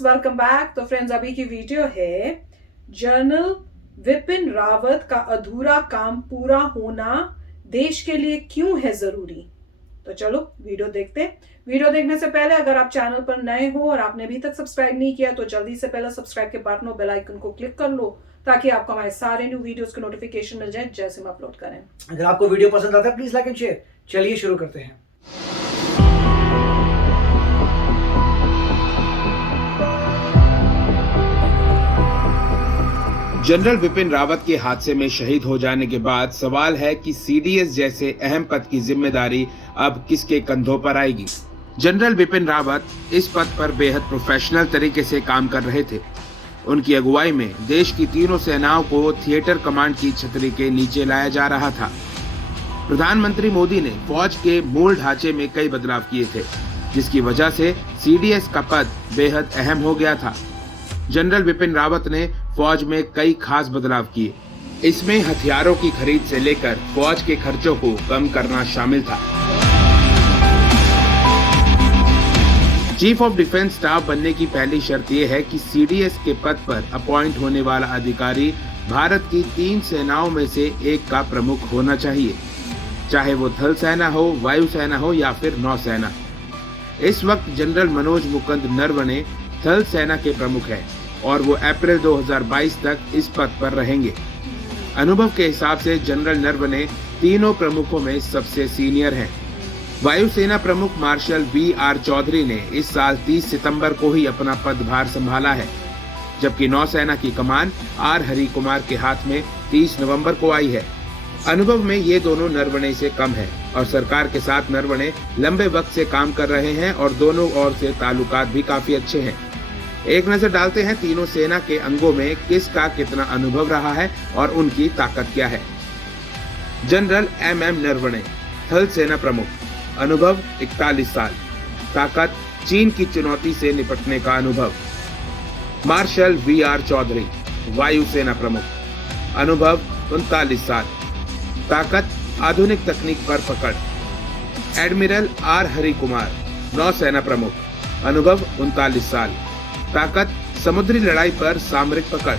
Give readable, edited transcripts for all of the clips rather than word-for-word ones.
Friends, welcome back. तो friends, अभी की वीडियो है जनरल विपिन रावत का अधूरा काम पूरा होना देश के लिए क्यों है जरूरी। तो चलो वीडियो देखते हैं। वीडियो देखने से पहले अगर आप चैनल पर नए हो और आपने अभी तक सब्सक्राइब नहीं किया तो जल्दी से पहले सब्सक्राइब के बटन और बेल आइकन को क्लिक कर लो ताकि आपको हमारे सारे न्यू वीडियोस के नोटिफिकेशन मिल जाए जैसे हम अपलोड करें। अगर आपको वीडियो पसंद आता है प्लीज लाइक एंड शेयर। चलिए शुरू करते हैं। जनरल विपिन रावत के हादसे में शहीद हो जाने के बाद सवाल है कि सीडीएस जैसे अहम पद की जिम्मेदारी अब किसके कंधों पर आएगी। जनरल विपिन रावत इस पद पर बेहद प्रोफेशनल तरीके से काम कर रहे थे। उनकी अगुवाई में देश की तीनों सेनाओं को थिएटर कमांड की छतरी के नीचे लाया जा रहा था। प्रधानमंत्री मोदी ने फौज के मूल ढांचे में कई बदलाव किए थे, जिसकी वजह से सीडीएस का पद बेहद अहम हो गया था। जनरल विपिन रावत ने फौज में कई खास बदलाव किए। इसमें हथियारों की खरीद से लेकर फौज के खर्चों को कम करना शामिल था। चीफ ऑफ डिफेंस स्टाफ बनने की पहली शर्त यह है कि सीडीएस के पद पर अपॉइंट होने वाला अधिकारी भारत की 3 सेनाओं में से एक का प्रमुख होना चाहिए, चाहे वो थल सेना हो, वायु सेना हो या फिर नौसेना। इस वक्त जनरल मनोज मुकुंद नरवणे थल सेना के प्रमुख हैं और वो अप्रैल 2022 तक इस पद पर रहेंगे। अनुभव के हिसाब से जनरल नरवणे तीनों प्रमुखों में सबसे सीनियर हैं। वायुसेना प्रमुख मार्शल वी.आर. चौधरी ने इस साल 30 सितंबर को ही अपना पदभार संभाला है, जबकि नौसेना की कमान आर. हरि कुमार के हाथ में 30 नवंबर को आई है। अनुभव में ये दोनों नरवणे से कम है और सरकार के साथ नरवणे लंबे वक्त से काम कर रहे हैं और दोनों ओर से ताल्लुकात भी काफी अच्छे हैं। एक नजर डालते हैं तीनों सेना के अंगों में किसका कितना अनुभव रहा है और उनकी ताकत क्या है। General mm. नरवणे, थल सेना प्रमुख, अनुभव 41 साल, ताकत चीन की चुनौती से निपटने का अनुभव। Martial VR. चौधरी, वायु सेना प्रमुख, अनुभव 39 साल, ताकत आधुनिक तकनीक पर पकड़। Admiral R. हरि कुमार, नौसेना प्रमुख, अनुभव 39 साल, ताकत समुद्री लड़ाई पर सामरिक पकड़।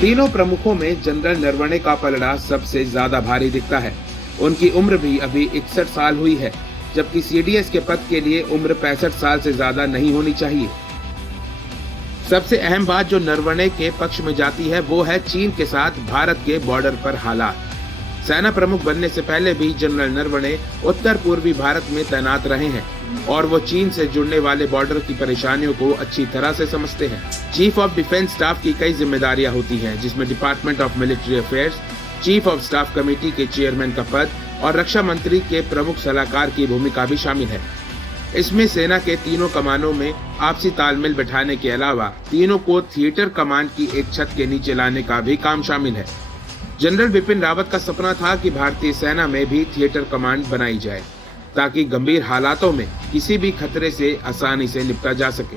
तीनों प्रमुखों में जनरल नरवणे का पलड़ा सबसे ज्यादा भारी दिखता है। उनकी उम्र भी अभी 61 साल हुई है, जबकि सीडीएस के पद के लिए उम्र 65 साल से ज्यादा नहीं होनी चाहिए। सबसे अहम बात जो नरवणे के पक्ष में जाती है वो है चीन के साथ भारत के बॉर्डर पर हालात। सेना प्रमुख बनने से पहले भी जनरल नरवणे उत्तर पूर्वी भारत में तैनात रहे हैं और वो चीन से जुड़ने वाले बॉर्डर की परेशानियों को अच्छी तरह से समझते हैं। चीफ ऑफ डिफेंस स्टाफ की कई जिम्मेदारियां होती हैं, जिसमें department of military affairs, chief of staff committee के चेयरमैन का पद और रक्षा मंत्री के प्रमुख सलाहकार की भूमिका भी शामिल है। इसमें सेना के तीनों कमानों में आपसी तालमेल बैठाने के अलावा तीनों को थिएटर कमांड की एक छत के नीचे लाने का भी काम शामिल है। जनरल विपिन रावत का सपना था कि भारतीय सेना में भी थिएटर कमांड बनाई जाए ताकि गंभीर हालातों में किसी भी खतरे से आसानी से निपटा जा सके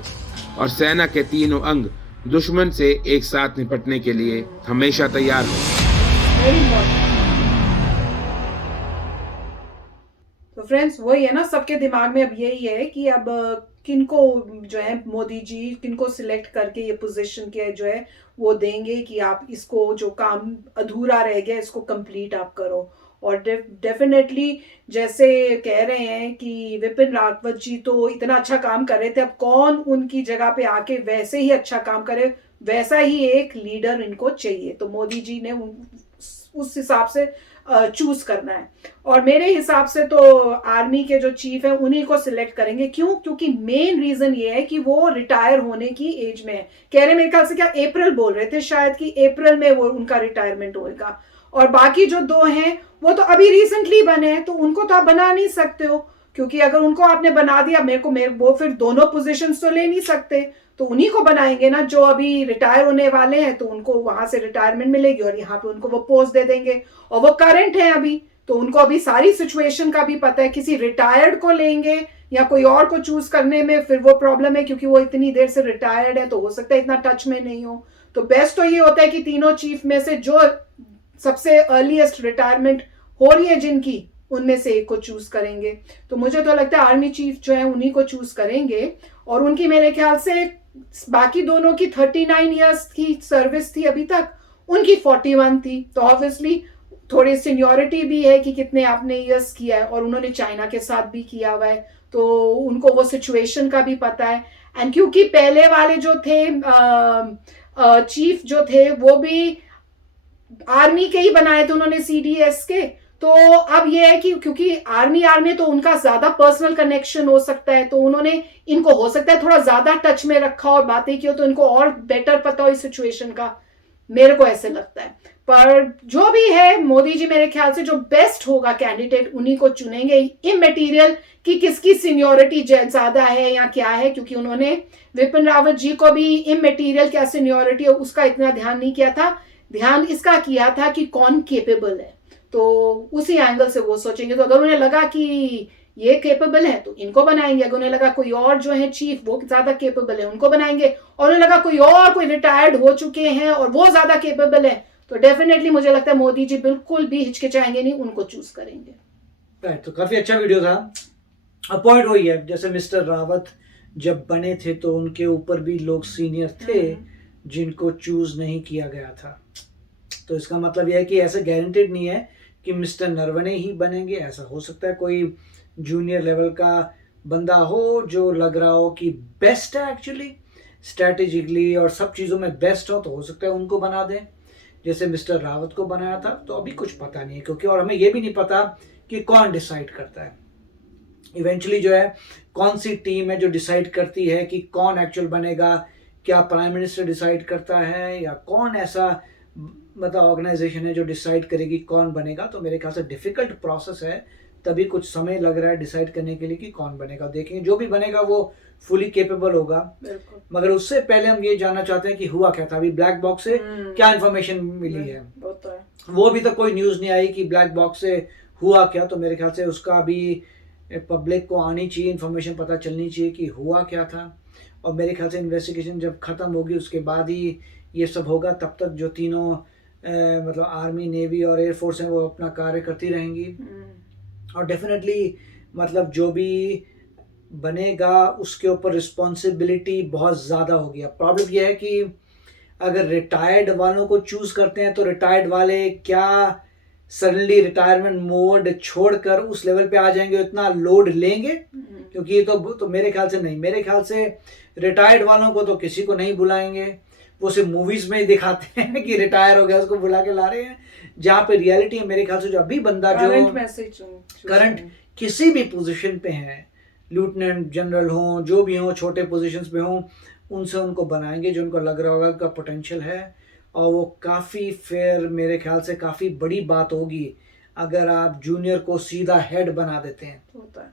और सेना के तीनों अंग दुश्मन से एक साथ निपटने के लिए हमेशा तैयार हो। तो फ्रेंड्स, वही है ना, सबके दिमाग में अब यही है कि अब किनको जो है मोदी जी किनको सिलेक्ट करके ये पोजीशन के जो है वो देंगे कि आप इसको जो काम अधूरा रह गया इसको कंप्लीट आप करो। और डेफिनेटली जैसे कह रहे हैं कि विपिन रावत जी तो इतना अच्छा काम कर रहे थे, अब कौन उनकी जगह पे आके वैसे ही अच्छा काम करे, वैसा ही एक लीडर इनको चाहिए। तो मोदी जी ने उस हिसाब से चूज करना है और मेरे हिसाब से तो आर्मी के जो चीफ है उन्हीं को सिलेक्ट करेंगे। क्यों? क्योंकि मेन रीजन ये है कि वो रिटायर होने की एज में है। कह रहे मेरे ख्याल से क्या अप्रैल बोल रहे थे शायद कि अप्रैल में वो उनका रिटायरमेंट होगा। और बाकी जो 2 हैं वो तो अभी रिसेंटली बने हैं, तो उनको तो आप बना नहीं सकते हो, क्योंकि अगर उनको आपने बना दिया मेरे वो फिर दोनों पोजीशंस तो ले नहीं सकते, तो उन्हीं को बनाएंगे ना जो अभी रिटायर होने वाले हैं, तो उनको वहां से रिटायरमेंट मिलेगी और यहाँ पे उनको वो पोस्ट दे देंगे और वो करंट है अभी, तो उनको अभी सारी सिचुएशन का भी पता है। किसी रिटायर्ड को लेंगे या कोई और को चूज करने में फिर वो प्रॉब्लम है, क्योंकि वो इतनी देर से रिटायर्ड है तो हो सकता है इतना टच में नहीं हो। तो बेस्ट तो ये होता है कि तीनों चीफ में से जो सबसे अर्लीस्ट रिटायरमेंट हो रही है जिनकी, उनमें से एक को चूज करेंगे। तो मुझे तो लगता है आर्मी चीफ जो है उन्हीं को चूज करेंगे। और उनकी मेरे ख्याल से बाकी दोनों की 39 इयर्स की सर्विस थी अभी तक, उनकी 41 थी। तो ऑब्वियसली थोड़ी सीनियोरिटी भी है कि कितने आपने इयर्स किया है, और उन्होंने चाइना के साथ भी किया हुआ है, तो उनको वो सिचुएशन का भी पता है। एंड क्योंकि पहले वाले जो थे चीफ जो थे वो भी आर्मी के ही बनाए थे उन्होंने, सीडीएस के। तो अब ये है कि क्योंकि आर्मी तो उनका ज्यादा पर्सनल कनेक्शन हो सकता है, तो उन्होंने इनको हो सकता है थोड़ा ज्यादा टच में रखा और बातें की हो, तो इनको और बेटर पता हो इस सिचुएशन का, मेरे को ऐसे लगता है। पर जो भी है, मोदी जी मेरे ख्याल से जो बेस्ट होगा कैंडिडेट उन्हीं को चुनेंगे, इमैटेरियल कि किसकी सीनियोरिटी ज्यादा है या क्या है, क्योंकि उन्होंने विपिन रावत जी को भी इमैटेरियल क्या सीनियोरिटी है उसका इतना ध्यान नहीं किया था, ध्यान इसका किया था कि कौन केपेबल है। तो उसी एंगल से वो सोचेंगे। तो अगर उन्हें लगा कि ये केपेबल है तो इनको बनाएंगे, अगर उन्हें लगा कोई और जो है चीफ वो ज्यादा केपेबल है उनको बनाएंगे, और उन्हें लगा कोई रिटायर्ड हो चुके हैं और वो ज्यादा केपेबल है, तो डेफिनेटली मुझे लगता है मोदी जी बिल्कुल भी हिचकिचाएंगे नहीं, उनको चूज करेंगे। राइट, तो काफी अच्छा वीडियो था। अब पॉइंट वही है, जैसे मिस्टर रावत जब बने थे तो उनके ऊपर भी लोग सीनियर थे जिनको चूज नहीं किया गया था। तो इसका मतलब यह है कि ऐसे गारंटेड नहीं है कि मिस्टर नरवणे ही बनेंगे। ऐसा हो सकता है कोई जूनियर लेवल का बंदा हो जो लग रहा हो कि बेस्ट है, एक्चुअली स्ट्रैटेजिकली और सब चीज़ों में बेस्ट हो, तो हो सकता है उनको बना दें, जैसे मिस्टर रावत को बनाया था। तो अभी कुछ पता नहीं है, क्योंकि और हमें ये भी नहीं पता कि कौन डिसाइड करता है इवेंचुअली, जो है कौन सी टीम है जो डिसाइड करती है कि कौन एक्चुअल बनेगा। क्या प्राइम मिनिस्टर डिसाइड करता है या कौन ऐसा मतलब ऑर्गेनाइजेशन है जो डिसाइड करेगी कौन बनेगा। तो मेरे ख्याल से डिफिकल्ट प्रोसेस है, तभी कुछ समय लग रहा है डिसाइड करने के लिए कि कौन बनेगा। देखेंगे जो भी बनेगा वो फुली केपेबल होगा। मगर उससे पहले हम ये जानना चाहते हैं कि हुआ क्या था, अभी ब्लैक बॉक्स से क्या इन्फॉर्मेशन मिली है। वो अभी तक कोई न्यूज़ नहीं आई कि ब्लैक बॉक्स से हुआ क्या। तो मेरे ख्याल से उसका अभी पब्लिक को आनी चाहिए, इन्फॉर्मेशन पता चलनी चाहिए कि हुआ क्या था। और मेरे ख्याल से इन्वेस्टिगेशन जब ख़त्म होगी उसके बाद ही ये सब होगा। तब तक जो तीनों मतलब आर्मी, नेवी और एयरफोर्स हैं वो अपना कार्य करती रहेंगी। और डेफिनेटली मतलब जो भी बनेगा उसके ऊपर रिस्पॉन्सिबिलिटी बहुत ज़्यादा होगी। अब प्रॉब्लम यह है कि अगर रिटायर्ड वालों को चूज़ करते हैं तो रिटायर्ड वाले क्या सडनली रिटायरमेंट मोड छोड़कर उस लेवल पे आ जाएंगे, इतना लोड लेंगे? क्योंकि ये तो मेरे ख्याल से नहीं। मेरे ख्याल से रिटायर्ड वालों को तो किसी को नहीं बुलाएंगे, वो सिर्फ मूवीज में ही दिखाते हैं कि रिटायर हो गया उसको बुला के ला रहे हैं। जहाँ पे रियलिटी है मेरे ख्याल से जो अभी बंदा जो करंट किसी भी पोजीशन पे है, लेफ्टिनेंट जनरल हो, जो भी हो, छोटे पोजीशंस पे हो, उनसे उनको बनाएंगे जो उनको लग रहा होगा उनका पोटेंशियल है। और वो काफ़ी फिर मेरे ख्याल से काफ़ी बड़ी बात होगी अगर आप जूनियर को सीधा हेड बना देते हैं। होता है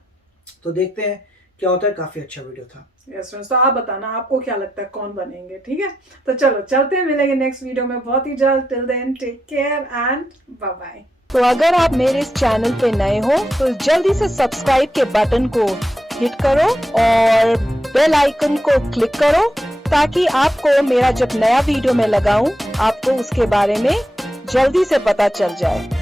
तो देखते हैं क्या होता है। काफ़ी अच्छा वीडियो था। यस फ्रेंड्स, तो आप बताना आपको क्या लगता है कौन बनेंगे। ठीक है, तो चलो चलते हैं, मिलेंगे नेक्स्ट वीडियो में बहुत ही जल्द। Till then take care and bye bye. तो अगर आप मेरे इस चैनल पे नए हो तो जल्दी से सब्सक्राइब के बटन को हिट करो और बेल आइकन को क्लिक करो, ताकि आपको मेरा जब नया वीडियो मैं लगाऊं आपको उसके बारे में जल्दी से पता चल जाए।